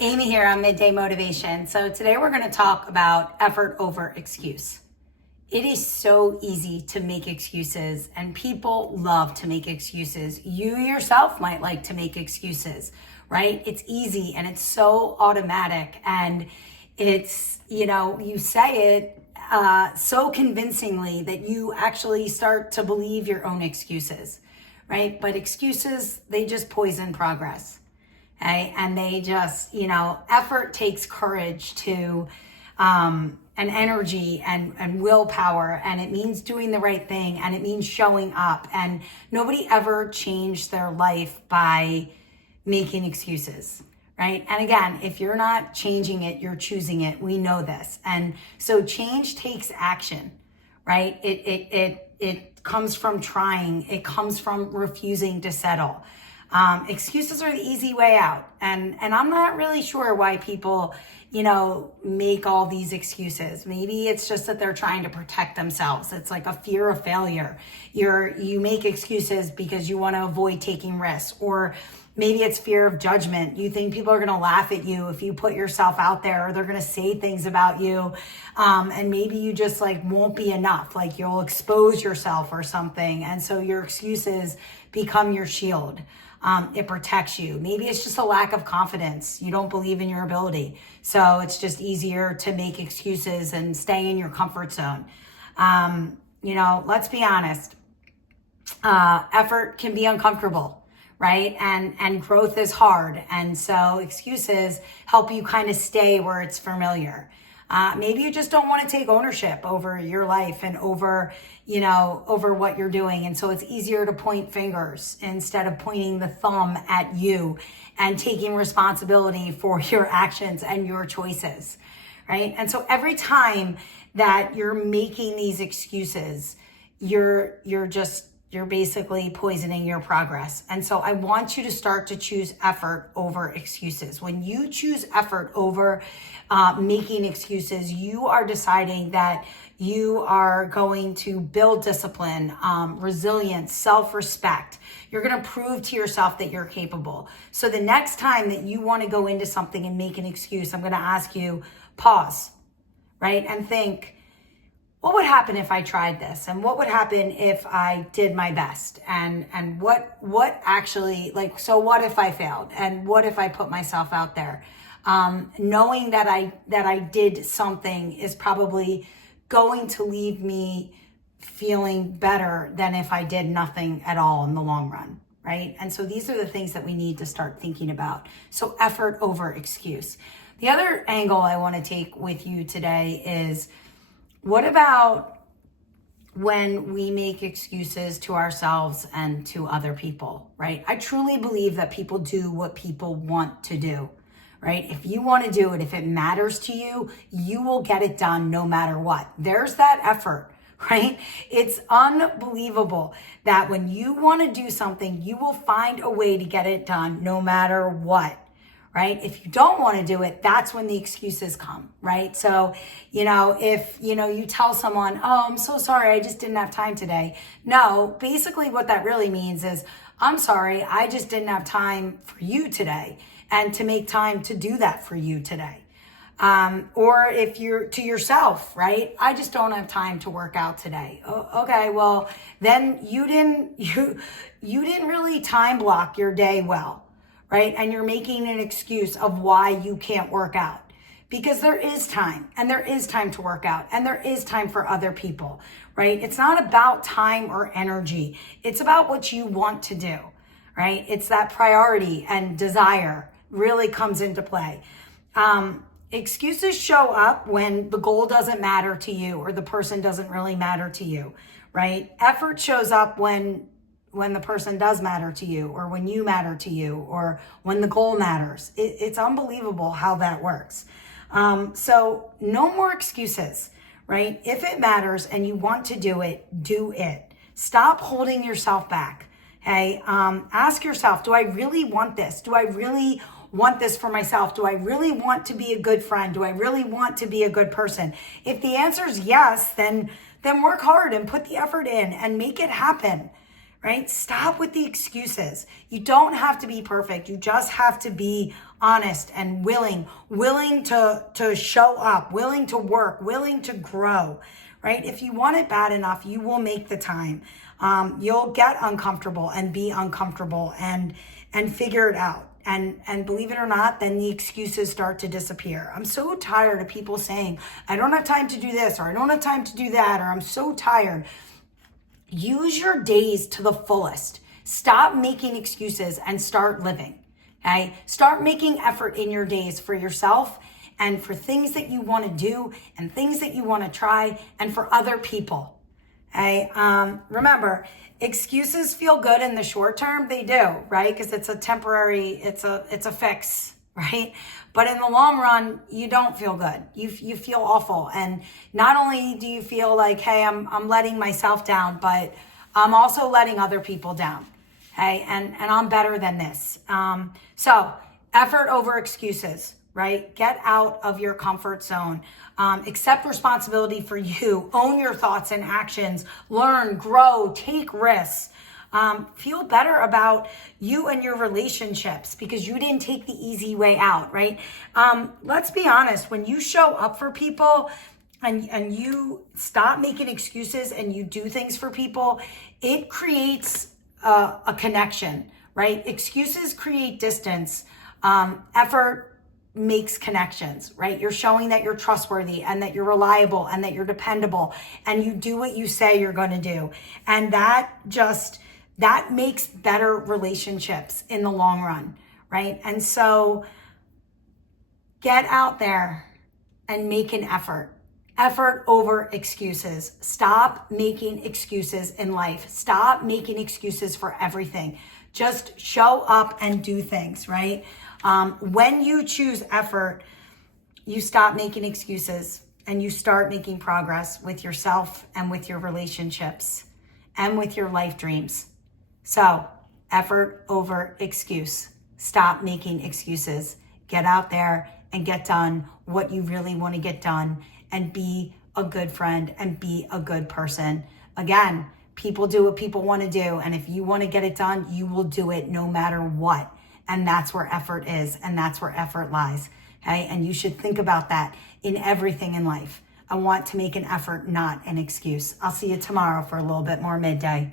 Amy here on Midday Motivation. So today we're going to talk about effort over excuse. It is so easy to make excuses, and people love to make excuses. You yourself might like to make excuses, right? It's easy and it's so automatic, and it's, you say it so convincingly that you actually start to believe your own excuses, right? But excuses, they just poison progress. Okay? And they just, effort takes courage to, and energy and willpower, and it means doing the right thing, and it means showing up. And nobody ever changed their life by making excuses, right? And again, if you're not changing it, you're choosing it. We know this. And so change takes action, right? It comes from trying. It comes from refusing to settle. Excuses are the easy way out. And I'm not really sure why people, make all these excuses. Maybe it's just that they're trying to protect themselves. It's like a fear of failure. You make excuses because you want to avoid taking risks, or maybe it's fear of judgment. You think people are going to laugh at you if you put yourself out there, or they're going to say things about you. And maybe you just won't be enough. You'll expose yourself or something. And so your excuses become your shield. It protects you. Maybe it's just a lack of confidence. You don't believe in your ability. So it's just easier to make excuses and stay in your comfort zone. Let's be honest. Effort can be uncomfortable, right? And growth is hard. And so excuses help you kind of stay where it's familiar. Maybe you just don't want to take ownership over your life and over what you're doing. And so it's easier to point fingers instead of pointing the thumb at you and taking responsibility for your actions and your choices, right? And so every time that you're making these excuses, you're basically poisoning your progress. And so I want you to start to choose effort over excuses. When you choose effort over making excuses, you are deciding that you are going to build discipline, resilience, self-respect. You're going to prove to yourself that you're capable. So the next time that you want to go into something and make an excuse, I'm going to ask you, pause, right? And think, what would happen if I tried this? And what would happen if I did my best? And what actually, so what if I failed? And what if I put myself out there? Knowing that I did something is probably going to leave me feeling better than if I did nothing at all in the long run, right? And so these are the things that we need to start thinking about. So effort over excuse. The other angle I want to take with you today is, what about when we make excuses to ourselves and to other people, right? I truly believe that people do what people want to do, right? If you want to do it, if it matters to you, you will get it done no matter what. There's that effort, right? It's unbelievable that when you want to do something, you will find a way to get it done no matter what. Right? If you don't want to do it, that's when the excuses come, right? So, if, you tell someone, oh, I'm so sorry, I just didn't have time today. No, basically what that really means is, I'm sorry, I just didn't have time for you today, and to make time to do that for you today. Or if you're to yourself, right? I just don't have time to work out today. Oh, okay, well, then you didn't really time block your day well. Right? And you're making an excuse of why you can't work out, because there is time, and there is time to work out, and there is time for other people, right? It's not about time or energy. It's about what you want to do, right? It's that priority and desire really comes into play. Excuses show up when the goal doesn't matter to you, or the person doesn't really matter to you, right? Effort shows up when the person does matter to you, or when you matter to you, or when the goal matters. It's unbelievable how that works. So no more excuses, right? If it matters and you want to do it, do it. Stop holding yourself back. Okay. Ask yourself, do I really want this? Do I really want this for myself? Do I really want to be a good friend? Do I really want to be a good person? If the answer is yes, then work hard and put the effort in and make it happen. right? Stop with the excuses. You don't have to be perfect. You just have to be honest and willing to show up, willing to work, willing to grow, right? If you want it bad enough, you will make the time. You'll get uncomfortable and be uncomfortable and figure it out. And believe it or not, then the excuses start to disappear. I'm so tired of people saying, I don't have time to do this, or I don't have time to do that, or I'm so tired. Use your days to the fullest. Stop making excuses and start living. Okay? Start making effort in your days for yourself and for things that you want to do and things that you want to try and for other people. Okay? Remember, excuses feel good in the short term. They do, right? Because it's a temporary, it's a fix, right? But in the long run, you don't feel good. You feel awful. And not only do you feel like, hey, I'm letting myself down, but I'm also letting other people down. Okay. And I'm better than this. So effort over excuses, right? Get out of your comfort zone. Accept responsibility for you. Own your thoughts and actions. Learn, grow, take risks. Feel better about you and your relationships because you didn't take the easy way out, right? Let's be honest, when you show up for people and you stop making excuses and you do things for people, it creates a connection, right? Excuses create distance. Effort makes connections, right? You're showing that you're trustworthy and that you're reliable and that you're dependable and you do what you say you're going to do. And that makes better relationships in the long run, right? And so get out there and make an effort. Effort over excuses. Stop making excuses in life. Stop making excuses for everything. Just show up and do things, right? When you choose effort, you stop making excuses and you start making progress with yourself and with your relationships and with your life dreams. So, effort over excuse. Stop making excuses. Get out there and get done what you really want to get done and be a good friend and be a good person. Again, people do what people want to do. And if you want to get it done, you will do it no matter what. And that's where effort is. And that's where effort lies. Okay. And you should think about that in everything in life. I want to make an effort, not an excuse. I'll see you tomorrow for a little bit more midday.